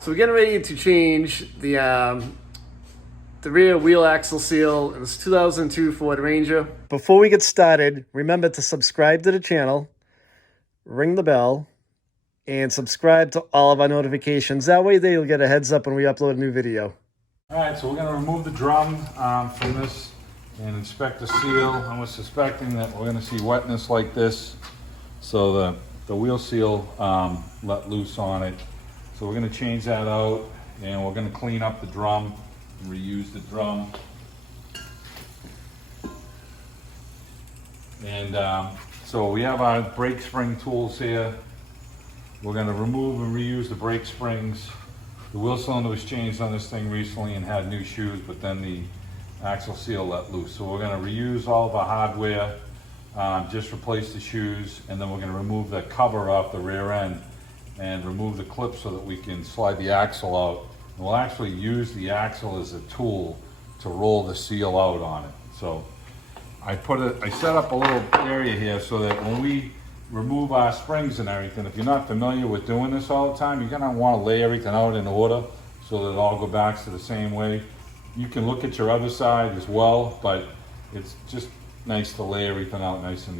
So we're getting ready to change the rear wheel axle seal in this 2002 Ford Ranger. Before we get started, remember to subscribe to the channel, ring the bell, and subscribe to all of our notifications. That way you'll get a heads up when we upload a new video. All right, so we're going to remove the drum from this and inspect the seal. And we're suspecting that we're going to see wetness like this, so the wheel seal let loose on it. So we're going to change that out, and we're going to clean up the drum and reuse the drum. And so we have our brake spring tools here. We're going to remove and reuse the brake springs. The wheel cylinder was changed on this thing recently and had new shoes, but then the axle seal let loose. So we're going to reuse all of our hardware, just replace the shoes, and then we're going to remove the cover off the rear end and remove the clip so that we can slide the axle out. And we'll actually use the axle as a tool to roll the seal out on it. So I set up a little area here so that when we remove our springs and everything, if you're not familiar with doing this all the time, you're gonna wanna lay everything out in order so that it all go back to the same way. You can look at your other side as well, but it's just nice to lay everything out nice and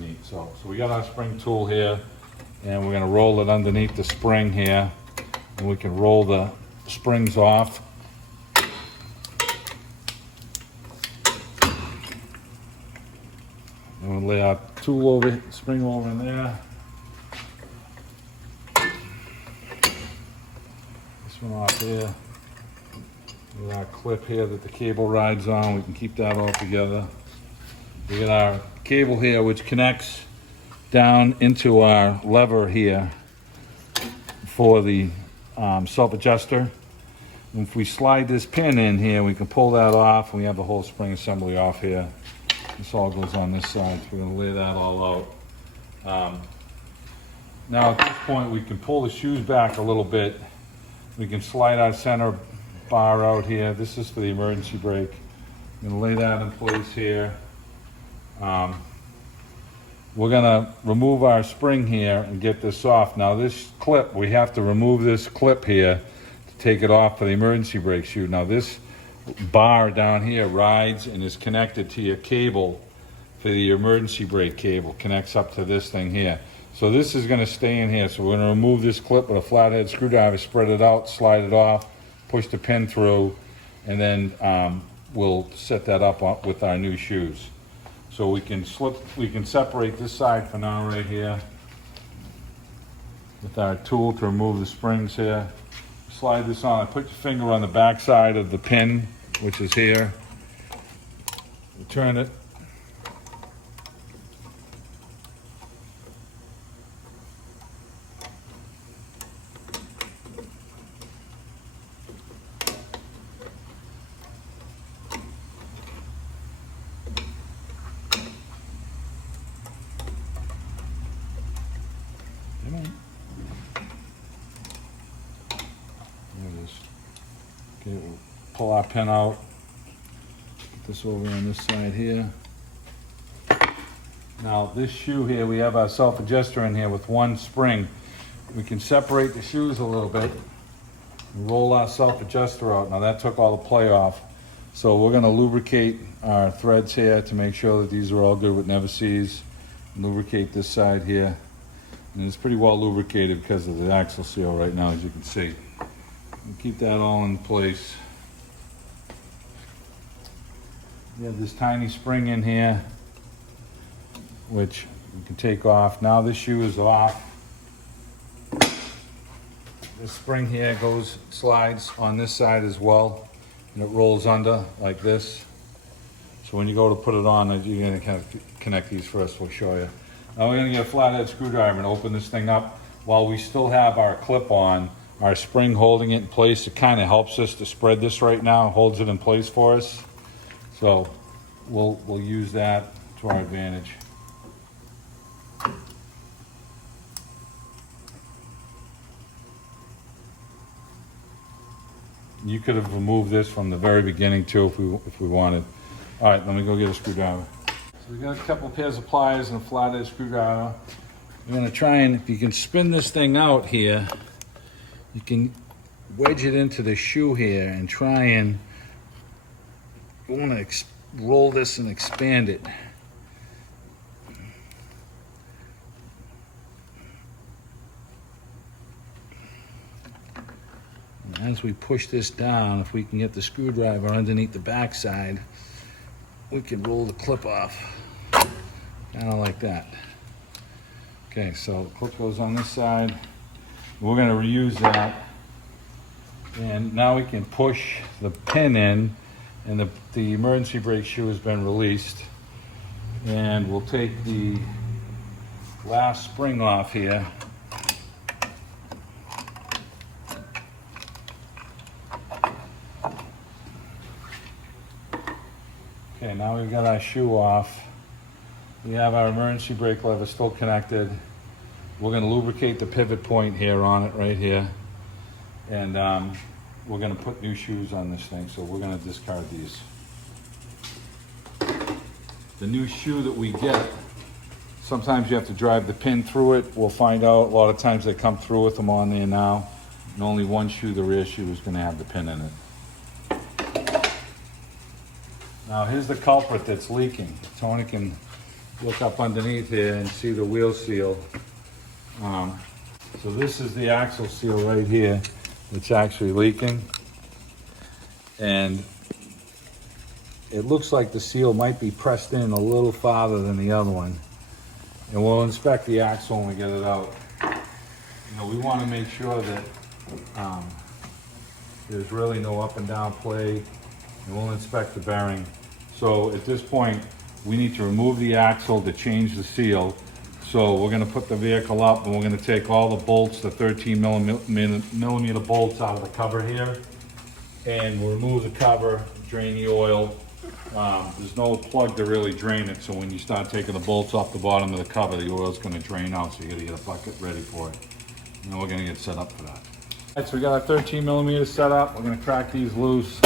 neat. So we got our spring tool here, and we're gonna roll it underneath the spring here, and we can roll the springs off. And we'll lay our tool spring over in there. This one off here. With our clip here that the cable rides on, we can keep that all together. We got our cable here which connects down into our lever here for the self-adjuster. And if we slide this pin in here, we can pull that off, and we have the whole spring assembly off here. This all goes on this side, so we're going to lay that all out. Now at this point we can pull the shoes back a little bit. We can slide our center bar out here. This is for the emergency brake. I'm going to lay that in place here. We're going to remove our spring here and get this off. Now this clip, we have to remove this clip here to take it off for the emergency brake shoe. Now this bar down here rides and is connected to your cable for the emergency brake cable, connects up to this thing here. So this is going to stay in here. So we're going to remove this clip with a flathead screwdriver, spread it out, slide it off, push the pin through, and then we'll set that up with our new shoes. So we can separate this side for now right here with our tool to remove the springs here. Slide this on. Put your finger on the back side of the pin, which is here. You turn it. Okay, we'll pull our pin out, put this over on this side here. Now this shoe here, we have our self-adjuster in here with one spring. We can separate the shoes a little bit and roll our self-adjuster out. Now that took all the play off. So we're going to lubricate our threads here to make sure that these are all good with never sees. Lubricate this side here. And it's pretty well lubricated because of the axle seal right now, as you can see. We'll keep that all in place. We have this tiny spring in here, which we can take off. Now this shoe is off. This spring here slides on this side as well, and it rolls under like this. So when you go to put it on, you're going to kind of connect these first. We'll show you. Now we're going to get a flathead screwdriver and open this thing up. While we still have our clip on, our spring holding it in place, it kind of helps us to spread this right now, holds it in place for us. So we'll use that to our advantage. You could have removed this from the very beginning too if we wanted. All right, let me go get a screwdriver. So we got a couple pairs of pliers and a flathead screwdriver. We're going to try and, if you can spin this thing out here, you can wedge it into the shoe here and try and, you want to roll this and expand it. And as we push this down, if we can get the screwdriver underneath the backside, we can roll the clip off, kind of like that. Okay, so the clip goes on this side. We're going to reuse that. And now we can push the pin in, and the emergency brake shoe has been released. And we'll take the last spring off here. Okay, now we've got our shoe off. We have our emergency brake lever still connected. We're going to lubricate the pivot point here on it, right here. And we're going to put new shoes on this thing, so we're going to discard these. The new shoe that we get, sometimes you have to drive the pin through it. We'll find out. A lot of times they come through with them on there now. And only one shoe, the rear shoe, is going to have the pin in it. Now here's the culprit that's leaking. Tony can look up underneath here and see the wheel seal. So this is the axle seal right here that's actually leaking. And it looks like the seal might be pressed in a little farther than the other one. And we'll inspect the axle when we get it out. You know, we want to make sure that there's really no up and down play. And we'll inspect the bearing. So at this point, we need to remove the axle to change the seal. So we're going to put the vehicle up, and we're going to take all the bolts, the 13 millimeter bolts out of the cover here. And we'll remove the cover, drain the oil. There's no plug to really drain it, so when you start taking the bolts off the bottom of the cover, the oil's going to drain out, so you got to get a bucket ready for it. And then we're going to get set up for that. All right, so we got our 13 millimeter set up. We're going to crack these loose.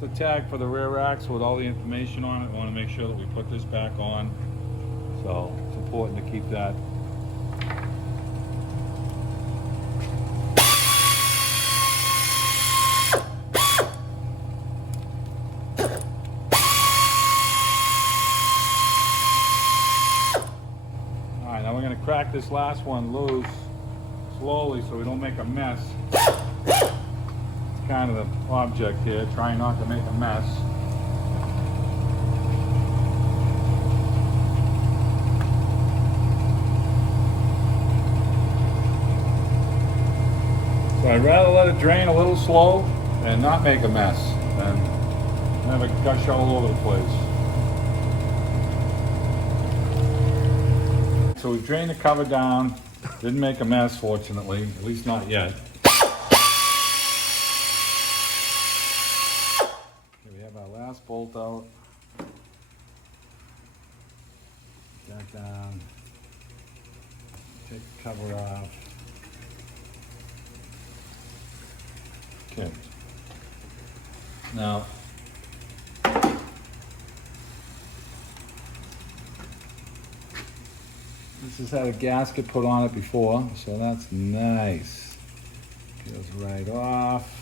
The tag for the rear axle with all the information on it. We want to make sure that we put this back on, so it's important to keep that. Alright, now we're going to crack this last one loose slowly so we don't make a mess. Kind of the object here, trying not to make a mess. So I'd rather let it drain a little slow and not make a mess than have it gush all over the place. So we've drained the cover down, didn't make a mess fortunately, at least not yet. Last bolt out, back down, take the cover off. Okay. Now, this has had a gasket put on it before, so that's nice. Goes right off.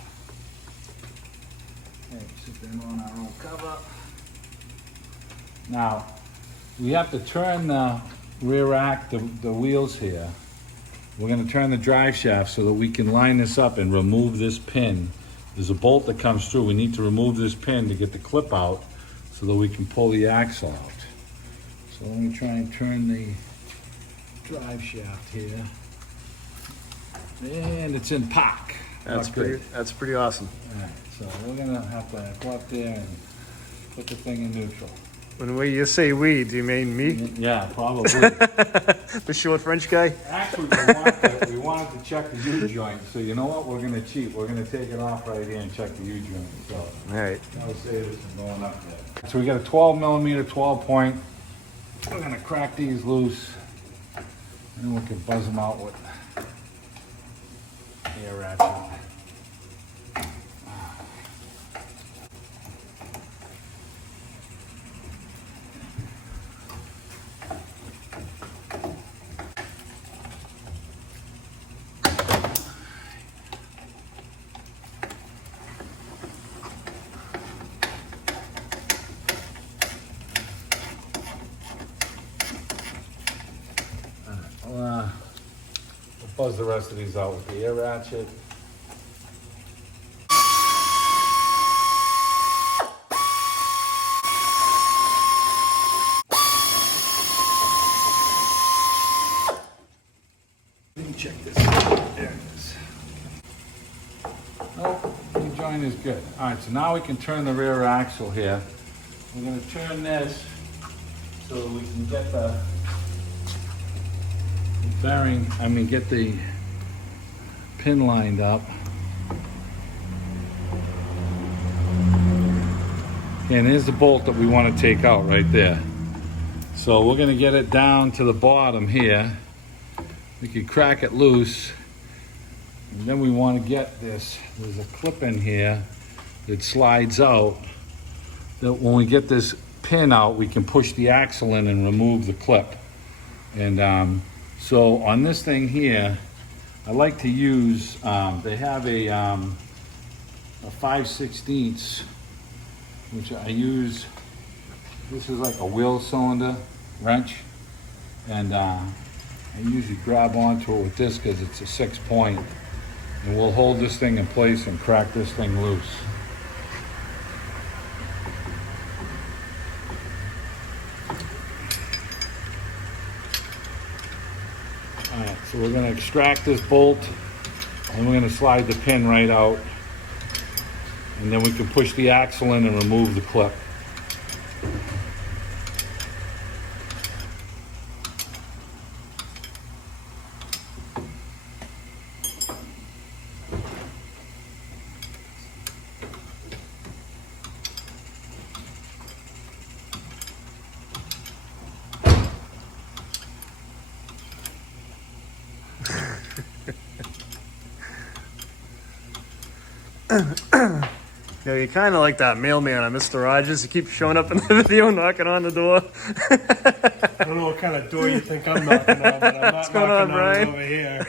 Okay, sit them on our own cover. Now, we have to turn the rear the wheels here. We're going to turn the drive shaft so that we can line this up and remove this pin. There's a bolt that comes through. We need to remove this pin to get the clip out so that we can pull the axle out. So let me try and turn the drive shaft here. And it's in park. That's pretty awesome. All right, so we're gonna have to go up there and put the thing in neutral. When you say we, do you mean me? Yeah, probably. The short French guy? Actually, we wanted to check the U-joint, so you know what? We're gonna cheat. We're gonna take it off right here and check the U-joint, so. All right. That'll save us from going up there. So we got a 12 millimeter 12 point. We're gonna crack these loose, and then we can buzz them out with air ratchet. We'll buzz the rest of these out with the air ratchet. Let me check this out. There it is. Oh, the joint is good. All right, so now we can turn the rear axle here. We're going to turn this so that we can get the bearing, get the pin lined up. And here's the bolt that we want to take out right there. So we're going to get it down to the bottom here. We can crack it loose. And then we want to get this. There's a clip in here that slides out. That when we get this pin out, we can push the axle in and remove the clip. And so on this thing here, I like to use, they have a 5/16, which I use. This is like a wheel cylinder wrench. And I usually grab onto it with this because it's a 6-point. And we'll hold this thing in place and crack this thing loose. Alright, so we're going to extract this bolt and we're going to slide the pin right out. And then we can push the axle in and remove the clip. Yeah, you're kind of like that mailman on Mr. Rogers. You keep showing up in the video, knocking on the door. I don't know what kind of door you think I'm knocking on, but I'm not What's going knocking on, on it Brian? over here.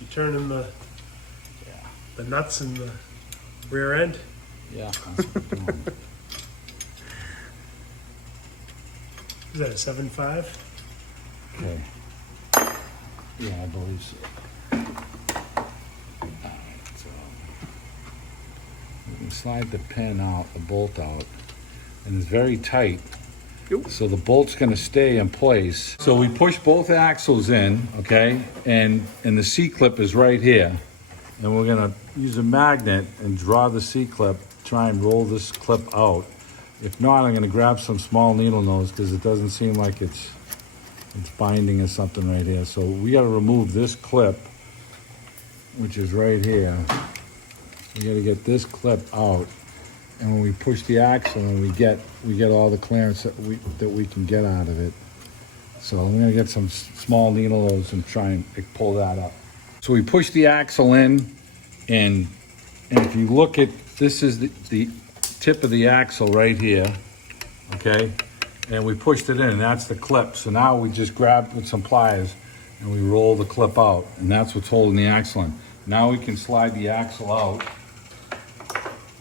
You turning the nuts in the rear end? Yeah, that's what we're doing. Is that a 7.5? Okay. Yeah, I believe so. Alright, so we can slide the pin out, the bolt out, and it's very tight. Yep. So the bolt's gonna stay in place. So we push both axles in, okay? And the C-clip is right here. And we're gonna use a magnet and draw the C-clip, try and roll this clip out. If not, I'm gonna grab some small needle nose because it doesn't seem like it's binding or something right here. So we gotta remove this clip, which is right here. We gotta get this clip out. And when we push the axle and we get all the clearance that we can get out of it. So I'm gonna get some small needle nose and try and pull that up. So we push the axle in, and if you look at, this is the tip of the axle right here, okay? And we pushed it in, and that's the clip. So now we just grab with some pliers and we roll the clip out, and that's what's holding the axle in. Now we can slide the axle out.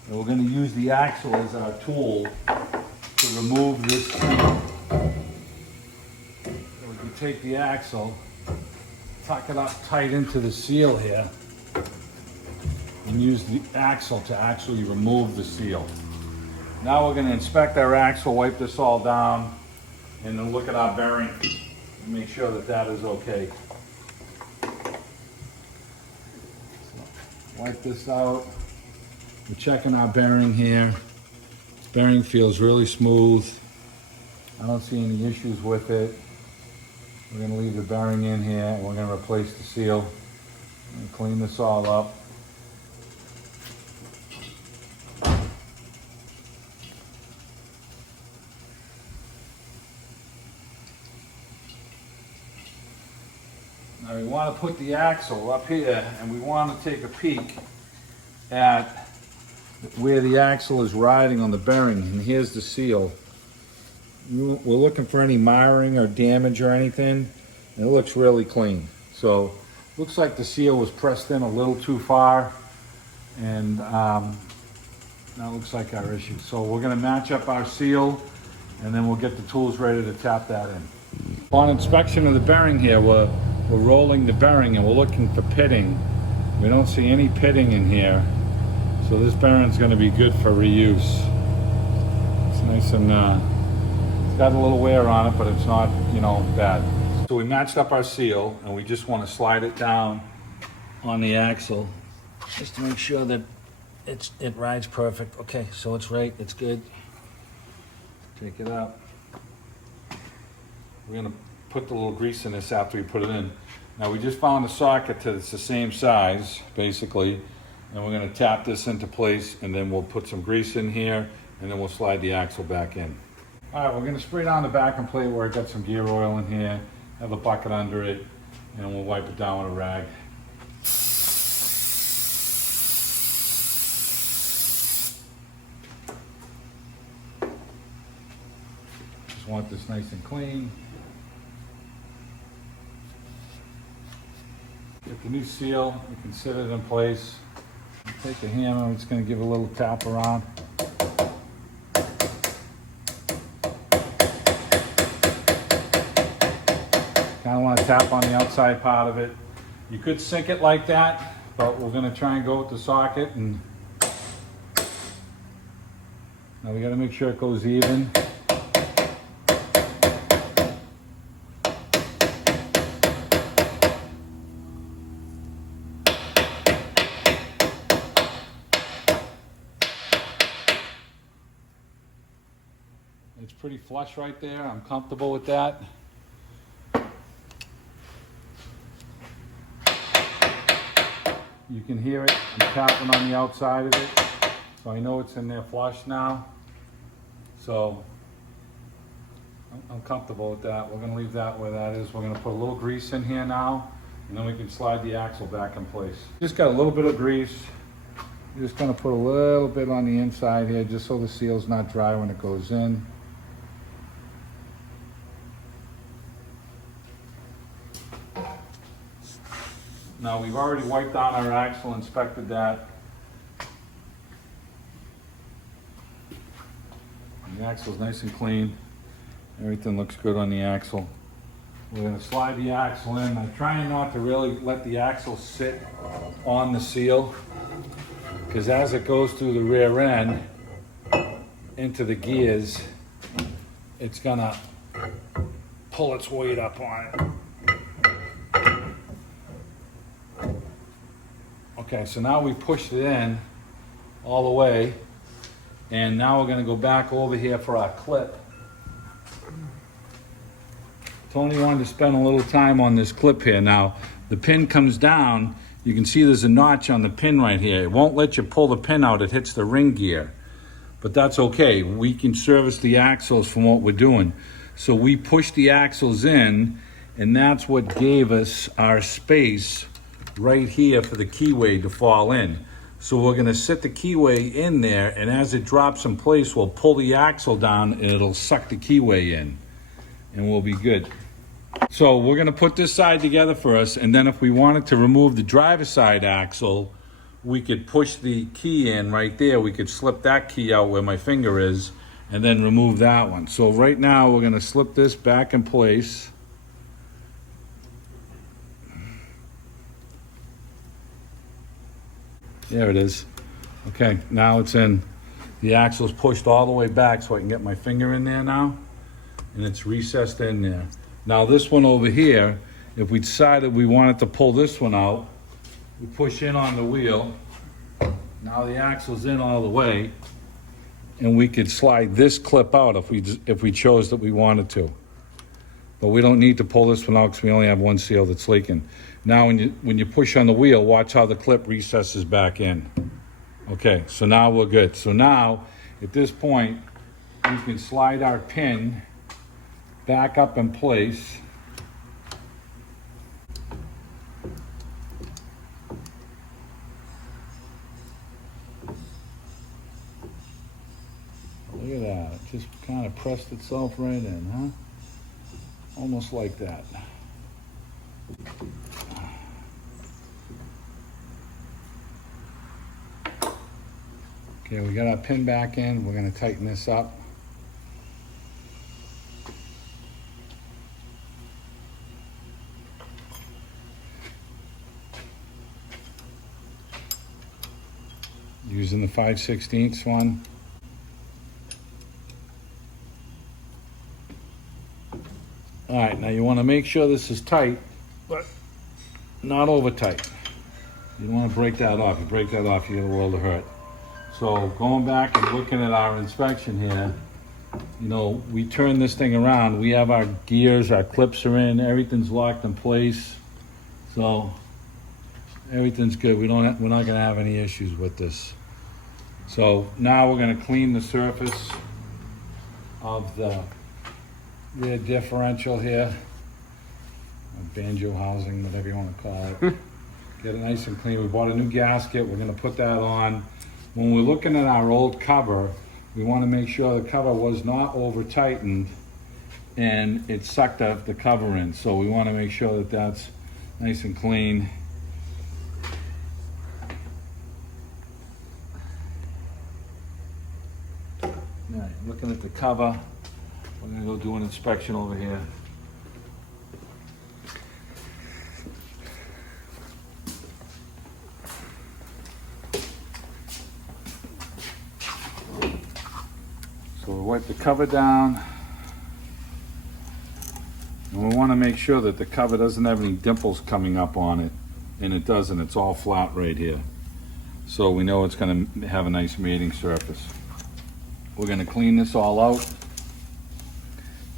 And we're gonna use the axle as our tool to remove this. So we can take the axle, tuck it up tight into the seal here, and use the axle to actually remove the seal. Now we're going to inspect our axle, wipe this all down, and then look at our bearing and make sure that that is okay. Wipe this out. We're checking our bearing here. This bearing feels really smooth. I don't see any issues with it. We're gonna leave the bearing in here and we're gonna replace the seal and clean this all up. Now we want to put the axle up here and we want to take a peek at where the axle is riding on the bearing, and here's the seal. We're looking for any marring or damage or anything, and it looks really clean. So looks like the seal was pressed in a little too far, and that looks like our issue. So we're going to match up our seal and then we'll get the tools ready to tap that in. On inspection of the bearing here, we're rolling the bearing and we're looking for pitting. We don't see any pitting in here, so this bearing's going to be good for reuse. It's nice and it's got a little wear on it, but it's not, you know, bad. So we matched up our seal and we just want to slide it down on the axle just to make sure that it rides perfect. Okay, so it's right, it's good. Take it up. We're gonna put the little grease in this after we put it in. Now we just found a socket that's the same size, basically, and we're gonna tap this into place, and then we'll put some grease in here, and then we'll slide the axle back in. All right, we're gonna spray down the backing plate where it got some gear oil in here, have a bucket under it, and we'll wipe it down with a rag. Just want this nice and clean. Get the new seal, you can set it in place. Take a hammer, I'm just going to give it a little tap around. Kind of want to tap on the outside part of it. You could sink it like that, but we're going to try and go with the socket. And now we got to make sure it goes even. It's pretty flush right there. I'm comfortable with that. You can hear it. I'm tapping on the outside of it. So I know it's in there flush now. So I'm comfortable with that. We're gonna leave that where that is. We're gonna put a little grease in here now, and then we can slide the axle back in place. Just got a little bit of grease. You're just gonna put a little bit on the inside here, just so the seal's not dry when it goes in. Now we've already wiped down our axle, inspected that. The axle's nice and clean. Everything looks good on the axle. We're going to slide the axle in. I'm trying not to really let the axle sit on the seal, because as it goes through the rear end into the gears, it's going to pull its weight up on it. Okay, so now we pushed it in all the way, and now we're going to go back over here for our clip. Tony wanted to spend a little time on this clip here. Now, the pin comes down. You can see there's a notch on the pin right here. It won't let you pull the pin out. It hits the ring gear. But that's okay. We can service the axles from what we're doing. So we pushed the axles in, and that's what gave us our space right here for the keyway to fall in. So we're going to set the keyway in there, and as it drops in place, we'll pull the axle down and it'll suck the keyway in, and we'll be good. So we're going to put this side together for us, and then if we wanted to remove the driver's side axle, we could push the key in right there. We could slip that key out where my finger is and then remove that one. So right now we're going to slip this back in place. There it is. Okay, now it's in. The axle's pushed all the way back so I can get my finger in there now, and it's recessed in there. Now this one over here, if we decided we wanted to pull this one out, we push in on the wheel, Now the axle's in all the way, and we could slide this clip out if we chose that we wanted to. But we don't need to pull this one out because we only have one seal that's leaking. Now when you push on the wheel, watch how the clip recesses back in. Okay, so now we're good. So now, at this point, we can slide our pin back up in place. Look at that, it just kind of pressed itself right in, huh? Almost like that. Okay, we got our pin back in. We're going to tighten this up. Using the 5/16 one. All right, now you want to make sure this is tight, but not over tight. You don't want to break that off. You break that off, you get a world of hurt. So going back and looking at our inspection here, you know, we turn this thing around. We have our gears, our clips are in, everything's locked in place. So everything's good. We're not going to have any issues with this. So now we're going to clean the surface of the rear differential here, banjo housing, whatever you want to call it. Get it nice and clean. We bought a new gasket. We're going to put that on. When we're looking at our old cover, we want to make sure the cover was not over tightened and it sucked the cover in. So we want to make sure that that's nice and clean. All right, looking at the cover, we're going to go do an inspection over here. So we wipe the cover down, and we want to make sure that the cover doesn't have any dimples coming up on it, and it doesn't. It's all flat right here. So we know it's going to have a nice mating surface. We're going to clean this all out.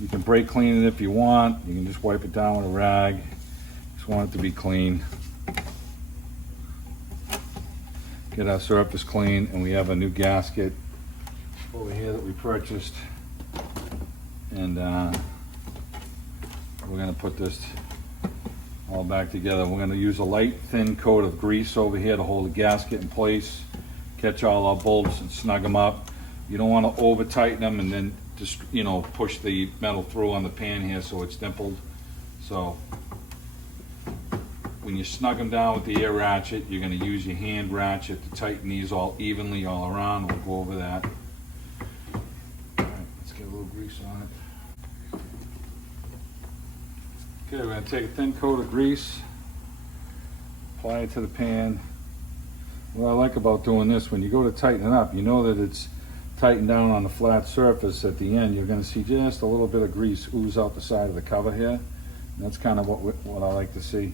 You can brake clean it if you want. You can just wipe it down with a rag. Just want it to be clean. Get our surface clean, and we have a new gasket over here that we purchased, and we're going to put this all back together. We're going to use a light thin coat of grease over here to hold the gasket in place, catch all our bolts and snug them up. You don't want to over tighten them and then just, you know, push the metal through on the pan here so it's dimpled. So when you snug them down with the air ratchet, you're going to use your hand ratchet to tighten these all evenly all around. We'll go over that. Get a little grease on it. Okay, we're going to take a thin coat of grease, apply it to the pan. What I like about doing this, when you go to tighten it up, you know that it's tightened down on the flat surface. At the end, you're going to see just a little bit of grease ooze out the side of the cover here. And that's kind of what I like to see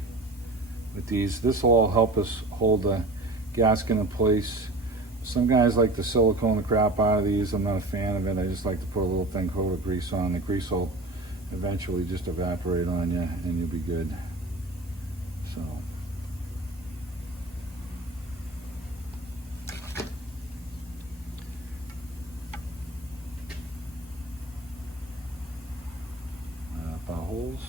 with these. This will all help us hold the gasket in place. Some guys like to silicone the crap out of these. I'm not a fan of it. I just like to put a little thin coat of grease on. The grease will eventually just evaporate on you and you'll be good. So. Line up our holes.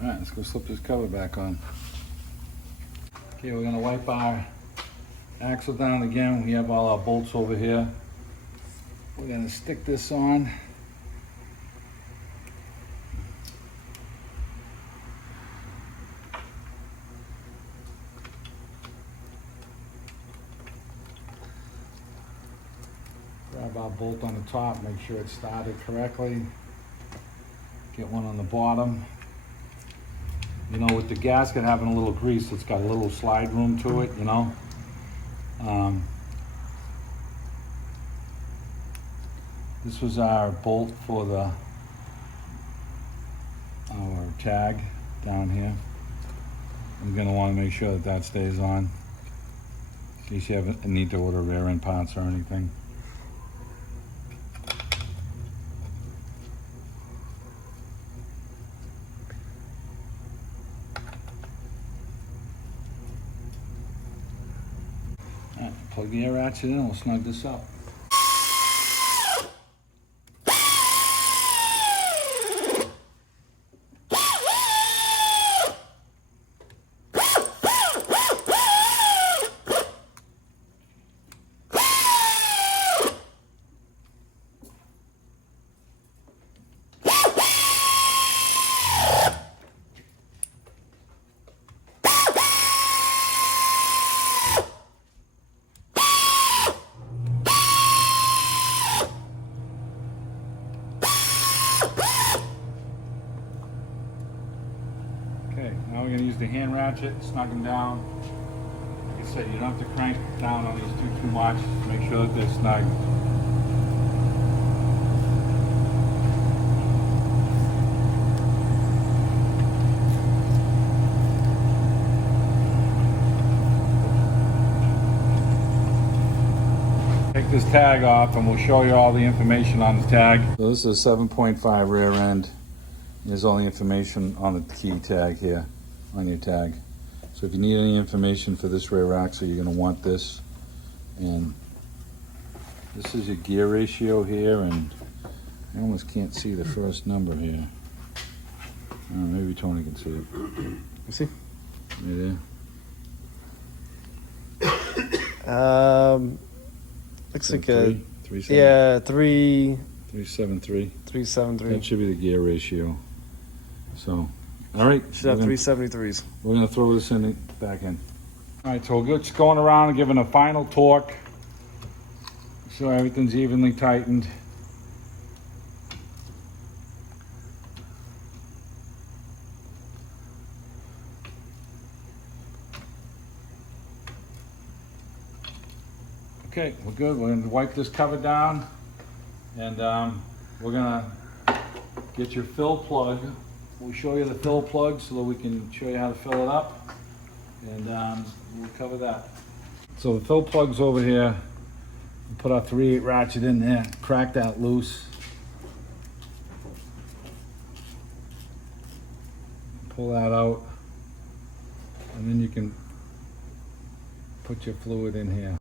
Alright, let's go slip this cover back on. Okay, we're going to wipe our axle down again. We have all our bolts over here. We're going to stick this on. Grab our bolt on the top, make sure it's started correctly. Get one on the bottom. You know, with the gasket having a little grease, it's got a little slide room to it, you know. This was our bolt for our tag down here. I'm gonna want to make sure that that stays on in case you have a need to order rear end parts or anything. Alright, plug the air ratchet in, we'll snug this up. Okay, now we're going to use the hand ratchet, snug them down. Like I said, you don't have to crank down on these too much. Make sure that they're snug. Take this tag off and we'll show you all the information on the tag. So this is a 7.5 rear end. There's all the information on the key tag here, on your tag. So if you need any information for this rear axle, you're going to want this. And this is your gear ratio here, and I almost can't see the first number here. Maybe Tony can see it. You see? Right there. Looks So like a 373. 373. That should be the gear ratio. So, all right. Should have 373s. We're gonna throw this in back in. All right, so we're just going around and giving a final torque. So everything's evenly tightened. Okay, we're good. We're gonna wipe this cover down, and we're gonna get your fill plug. We'll show you the fill plug so that we can show you how to fill it up, and we'll cover that. So the fill plug's over here. We'll put our 3/8 ratchet in there, crack that loose. Pull that out, and then you can put your fluid in here.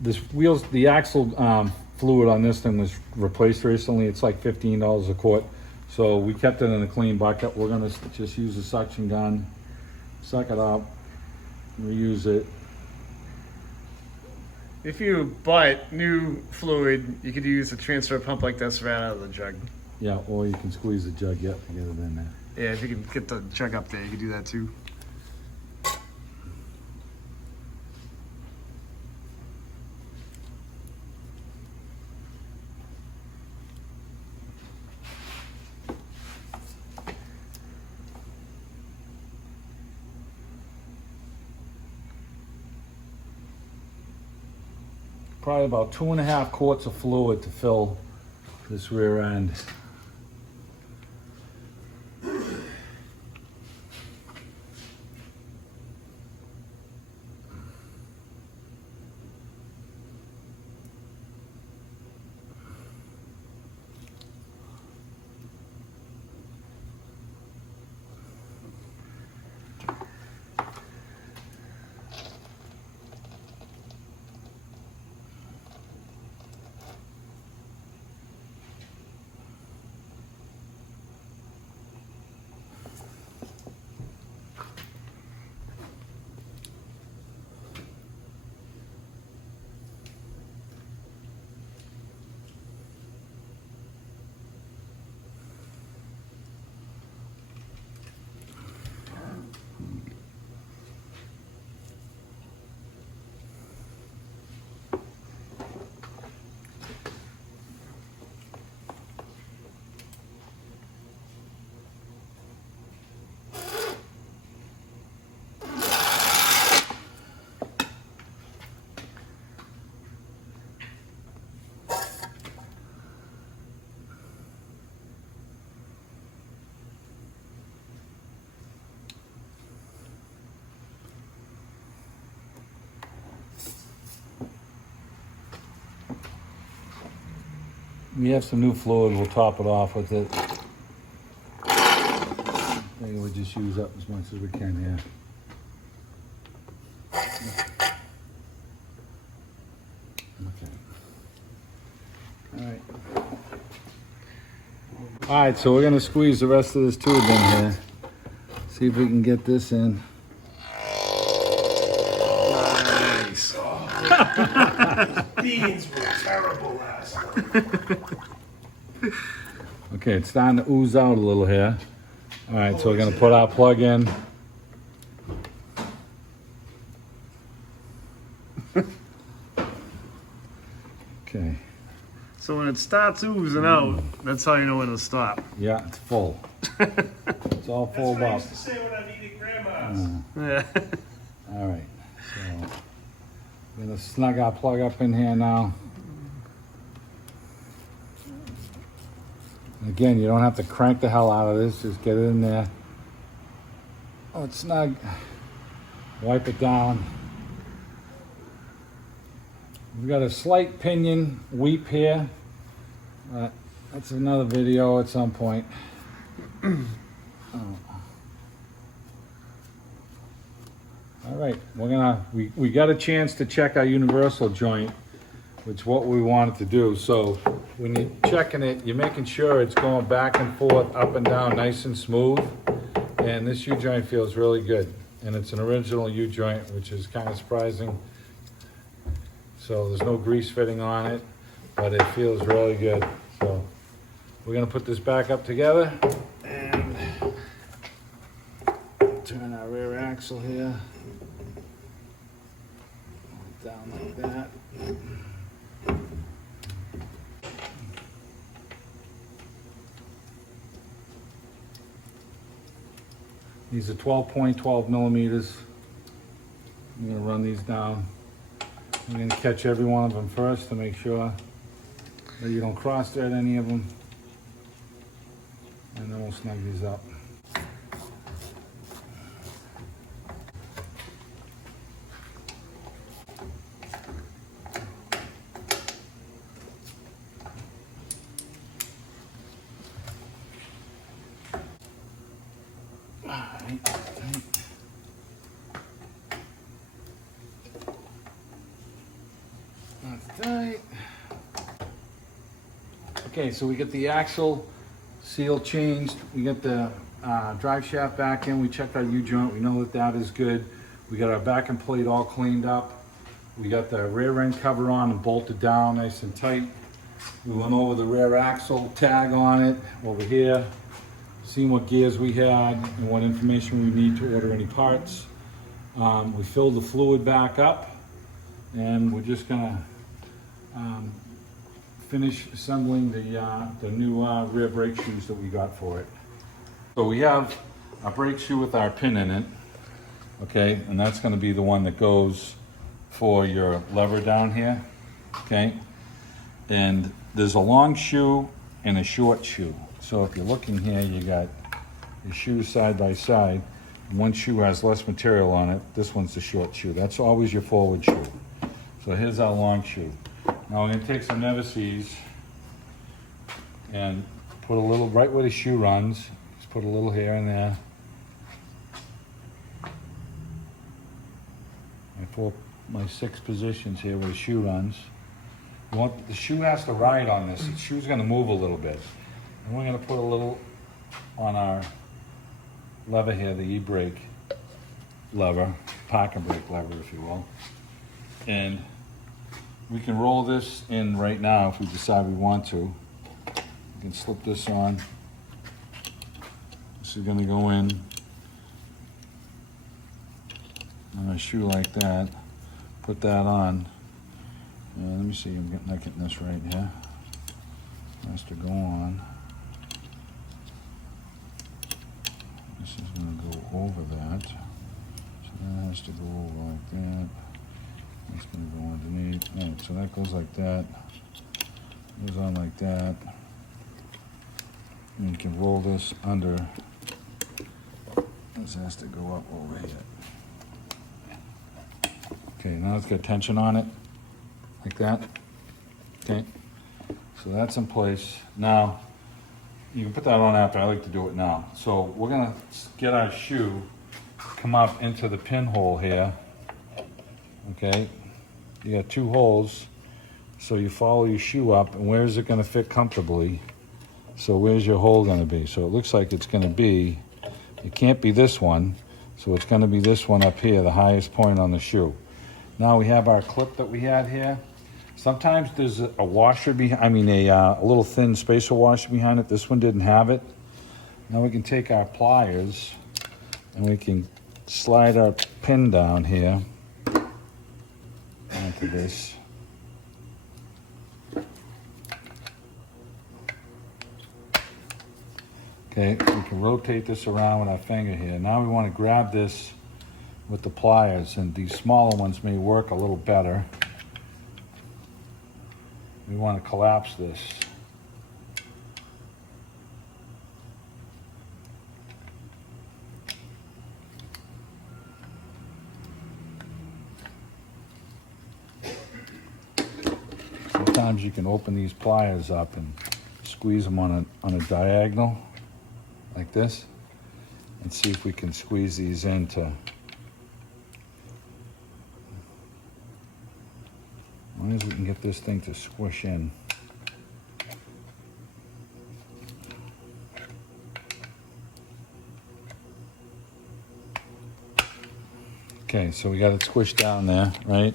This wheels, the axle fluid on this thing was replaced recently. It's like $15 a quart. So we kept it in a clean bucket. We're gonna just use a suction gun, suck it up, reuse it. If you bought new fluid, you could use a transfer pump like this right out of the jug. Yeah, or you can squeeze the jug yet to get it in there. Yeah, if you can get the jug up there, you could do that too. Probably about 2.5 quarts of fluid to fill this rear end. We have some new fluid, we'll top it off with it. Maybe we'll just use up as much as we can here. Okay. Alright. Alright, so we're gonna squeeze the rest of this tube in here. See if we can get this in. Nice. Beans were terrible last night. Okay, it's starting to ooze out a little here. Alright, so we're gonna put our plug in. Okay. So when it starts oozing out, that's how you know when to stop. Yeah, it's full. It's all That's full what I up. used to say when I needed grandma's. Yeah. Alright, so we're gonna snug our plug up in here now. Again, you don't have to crank the hell out of this, just get it in there. Oh, it's snug. Wipe it down. We've got a slight pinion weep here. That's another video at some point. Oh. All right, we got a chance to check our universal joint, which is what we wanted to do. So when you're checking it, you're making sure it's going back and forth, up and down, nice and smooth. And this U-joint feels really good. And it's an original U-joint, which is kind of surprising. So there's no grease fitting on it, but it feels really good. So we're gonna put this back up together and turn our rear axle here. Down like that. These are 12.12 millimeters. I'm gonna run these down. I'm gonna catch every one of them first to make sure that you don't cross thread any of them. And then we'll snug these up. That's tight. Okay, so we get the axle seal changed. We get the drive shaft back in. We checked our U-joint. We know that that is good. We got our back end plate all cleaned up. We got the rear end cover on and bolted down nice and tight. We went over the rear axle tag on it over here. Seen what gears we had and what information we need to order any parts. We filled the fluid back up and we're just gonna finish assembling the new rear brake shoes that we got for it. So we have a brake shoe with our pin in it, okay, and that's gonna be the one that goes for your lever down here, okay? And there's a long shoe and a short shoe. So if you're looking here, you got your shoes side by side. One shoe has less material on it. This one's the short shoe. That's always your forward shoe. So here's our long shoe. Now we're gonna take some never-sees and put a little right where the shoe runs. Just put a little here and there. My 6 positions here where the shoe runs. The shoe has to ride on this. The shoe's gonna move a little bit. And we're gonna put a little on our lever here, the e-brake lever, parking brake lever, if you will. And we can roll this in right now if we decide we want to. We can slip this on. This is gonna go in on a shoe like that. Put that on. And let me see, I'm not getting this right here. It has to go on. This is gonna go over that. So that has to go over like that. That's gonna go underneath. Alright, so that goes like that. Goes on like that. And you can roll this under. This has to go up over here. Okay, now it's got tension on it. Like that. Okay. So that's in place. Now, you can put that on after, I like to do it now. So we're gonna get our shoe, come up into the pinhole here, okay? You got 2 holes, so you follow your shoe up, and where is it gonna fit comfortably? So where's your hole gonna be? So it looks like it's gonna be, it can't be this one, so it's gonna be this one up here, the highest point on the shoe. Now we have our clip that we had here. Sometimes there's a washer behind, a little thin spacer washer behind it. This one didn't have it. Now we can take our pliers and we can slide our pin down here onto this. Okay, we can rotate this around with our finger here. Now we want to grab this with the pliers, and these smaller ones may work a little better. We want to collapse this. Sometimes you can open these pliers up and squeeze them on a diagonal like this, and see if we can squeeze these into. As long as we can get this thing to squish in. Okay, so we got it squished down there, right?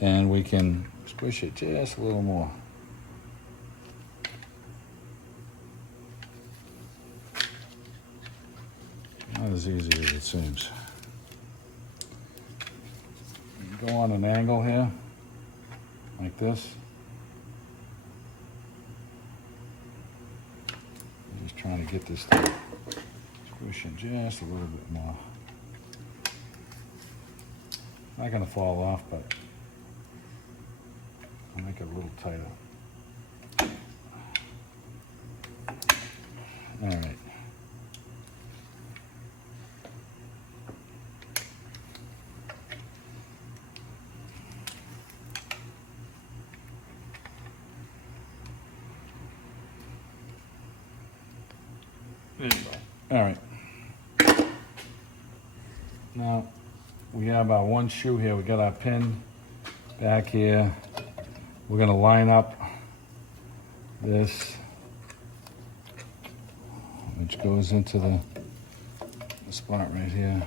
And we can squish it just a little more. Not as easy as it seems. Go on an angle here, like this. I'm just trying to get this thing squishing just a little bit more. Not gonna fall off, but I'll make it a little tighter. All right. All right. Now we have our one shoe here. We got our pin back here. We're going to line up this, which goes into the spot right here.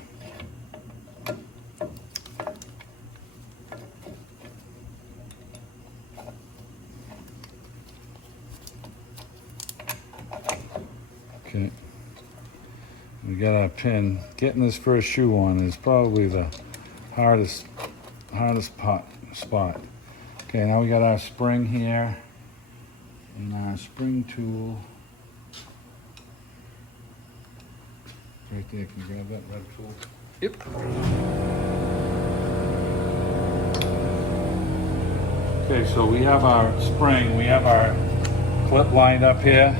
Okay. We got our pin. Getting this first shoe on is probably the hardest spot. Okay, now we got our spring here and our spring tool. Right there, can you grab that red tool? Yep. Okay, so we have our spring, we have our clip lined up here.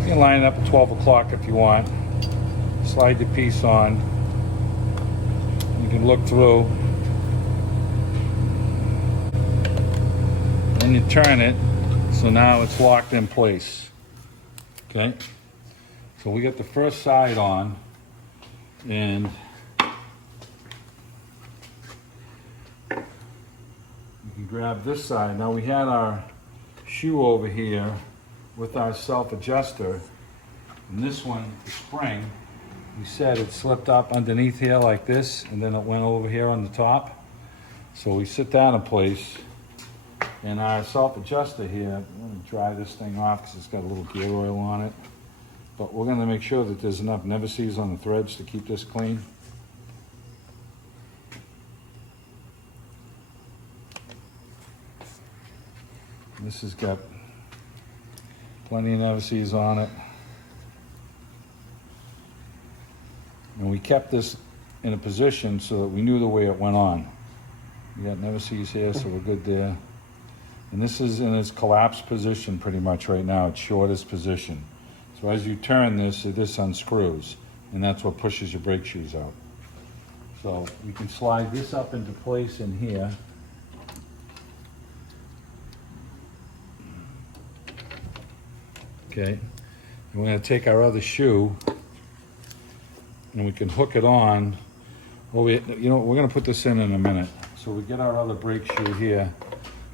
You can line it up at 12 o'clock if you want. Slide your piece on. You can look through. Then you turn it, so now it's locked in place. Okay? So we got the first side on, and you can grab this side. Now we had our shoe over here with our self-adjuster, and this one, the spring, we said it slipped up underneath here like this, and then it went over here on the top. So we sit that in place, and our self-adjuster here, I'm going to dry this thing off because it's got a little gear oil on it, but we're going to make sure that there's enough never-sees on the threads to keep this clean. This has got plenty of never-sees on it. And we kept this in a position so that we knew the way it went on. We got never-sees here, so we're good there. And this is in its collapsed position pretty much right now, its shortest position. So as you turn this, this unscrews, and that's what pushes your brake shoes out. So we can slide this up into place in here. okay? And we're gonna take our other shoe and we can hook it on. Well, you know, we're gonna put this in a minute. So we get our other brake shoe here,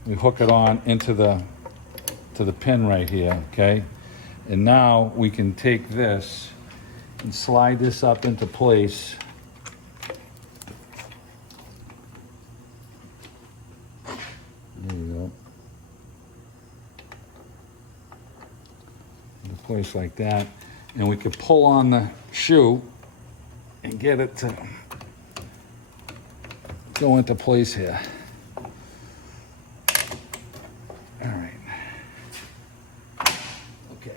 we hook it on into the pin right here, okay? And now we can take this and slide this up into place. There you go. Into place like that. And we could pull on the shoe and get it to go into place here. All right. Okay.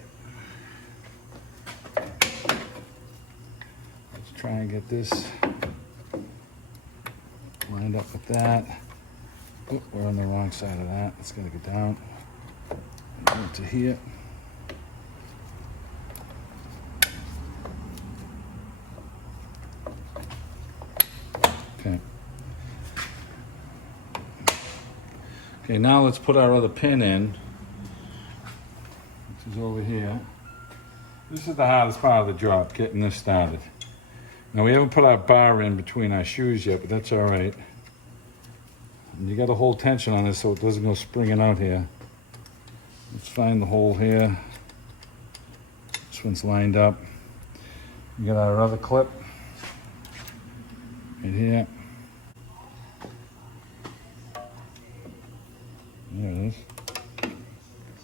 Let's try and get this lined up with that. Oh, we're on the wrong side of that. Let's gotta get down. Go to here. Okay. Okay, now let's put our other pin in, which is over here. This is the hardest part of the job, getting this started. Now we haven't put our bar in between our shoes yet, but that's all right. And you got to hold tension on this so it doesn't go springing out here. Let's find the hole here. This one's lined up. We got our other clip right here. There it is.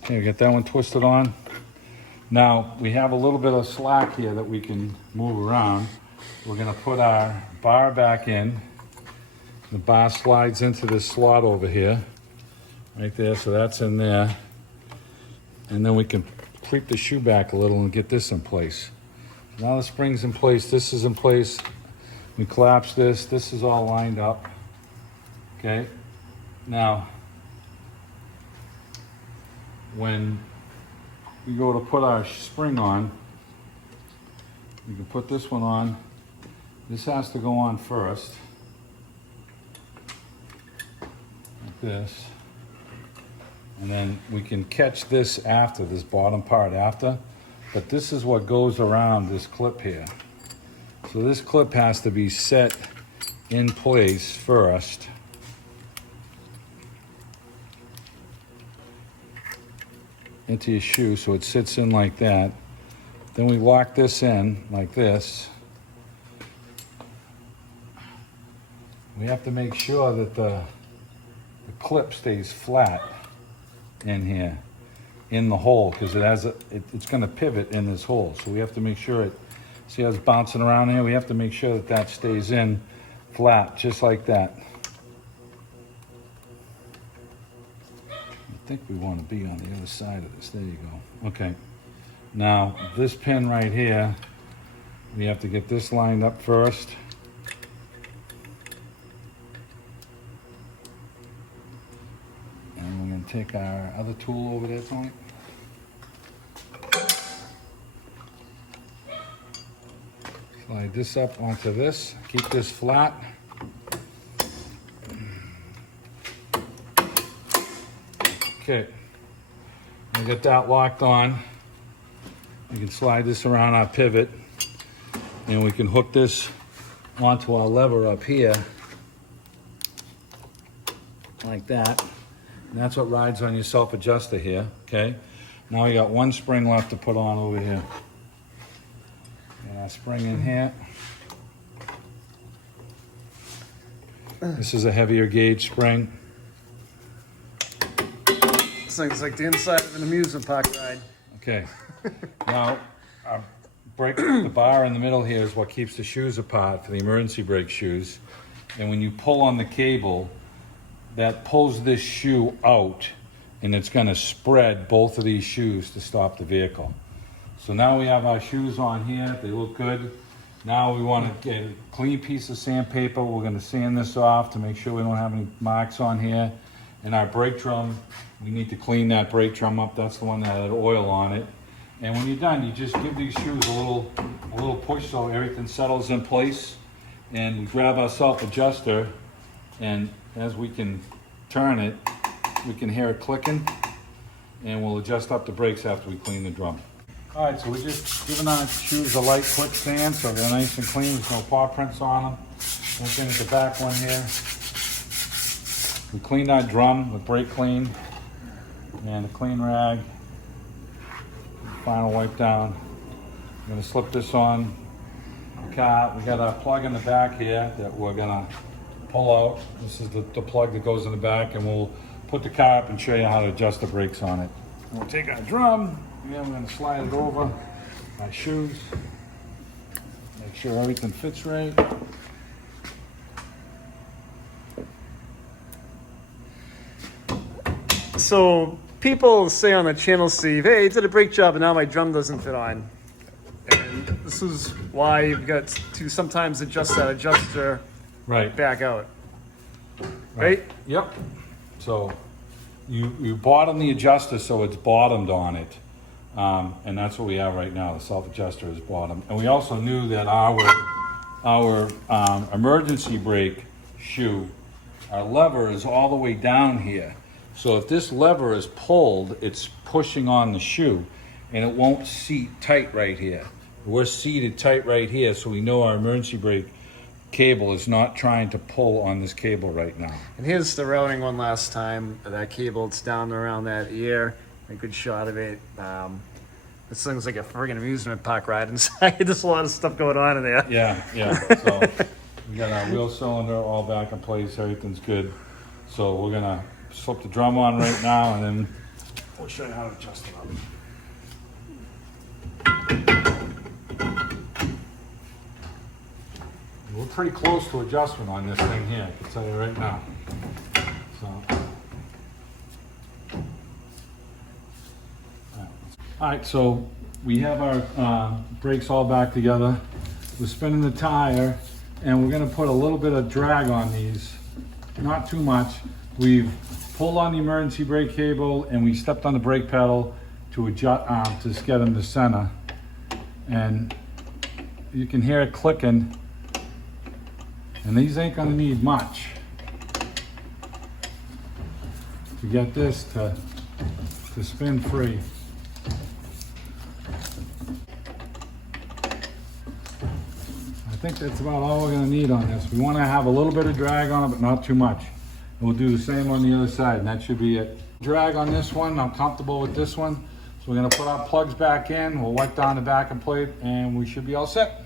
Okay, we got that one twisted on. Now we have a little bit of slack here that we can move around. We're gonna put our bar back in. The bar slides into this slot over here, right there, so that's in there. And then we can creep the shoe back a little and get this in place. Now the spring's in place, this is in place. We collapse this, this is all lined up, okay? Now, when we go to put our spring on, we can put this one on. This has to go on first. Like this. And then we can catch this after, this bottom part after. But this is what goes around this clip here. So this clip has to be set in place first. Into your shoe so it sits in like that. Then we lock this in like this. We have to make sure that the clip stays flat in here, in the hole, because it's going to pivot in this hole. So we have to make sure it, see how it's bouncing around here? We have to make sure that that stays in flat, just like that. I think we want to be on the other side of this. There you go. Okay. Now, this pin right here, we have to get this lined up first. And we're going to take our other tool over there, Tony. Slide this up onto this. Keep this flat. Okay, we get that locked on. We can slide this around our pivot and we can hook this onto our lever up here like that. And that's what rides on your self-adjuster here, okay? Now we got one spring left to put on over here. Got our spring in here. This is a heavier gauge spring. This thing's like the inside of an amusement park ride. Okay. Now, the bar in the middle here is what keeps the shoes apart for the emergency brake shoes. And when you pull on the cable, that pulls this shoe out and it's going to spread both of these shoes to stop the vehicle. So now we have our shoes on here. They look good. Now we want to get a clean piece of sandpaper. We're going to sand this off to make sure we don't have any marks on here. And our brake drum, we need to clean that brake drum up. That's the one that had oil on it. And when you're done, you just give these shoes a little push so everything settles in place. And we grab our self-adjuster, and as we can turn it, we can hear it clicking, and we'll adjust up the brakes after we clean the drum. All right, so we're just giving our shoes a light quick sand so they're nice and clean with no paw prints on them. Same thing with the back one here. We cleaned our drum with brake clean and a clean rag. Final wipe down. I'm gonna slip this on the car. We got our plug in the back here that we're gonna pull out. This is the plug that goes in the back, and we'll put the car up and show you how to adjust the brakes on it. And we'll take our drum, and then we're gonna slide it over our shoes. Make sure everything fits right. So people say on the channel, Steve, hey, I did a brake job and now my drum doesn't fit on. And this is why you've got to sometimes adjust that adjuster Right. back out. Right? Yep. So you bottom the adjuster so it's bottomed on it. And that's what we have right now. The self adjuster is bottom. And we also knew that our emergency brake shoe, our lever is all the way down here. So if this lever is pulled, it's pushing on the shoe and it won't seat tight right here. We're seated tight right here, so we know our emergency brake cable is not trying to pull on this cable right now. And here's the routing one last time. That cable, it's down around that ear. A good shot of it. This thing's like a friggin' amusement park ride inside. There's a lot of stuff going on in there. Yeah. So we got our wheel cylinder all back in place. Everything's good. So we're gonna slip the drum on right now, and then we'll show you how to adjust it up. We're pretty close to adjustment on this thing here, I can tell you right now. All right, so we have our brakes all back together. We're spinning the tire, and we're gonna put a little bit of drag on these, not too much. We've pulled on the emergency brake cable, and we stepped on the brake pedal to adjust, to just get them to center. And you can hear it clicking. And these ain't gonna need much to get this to spin free. I think that's about all we're gonna need on this. We wanna have a little bit of drag on it, but not too much. And we'll do the same on the other side, and that should be it. Drag on this one, I'm comfortable with this one. So we're gonna put our plugs back in, we'll wipe down the back and plate, and we should be all set.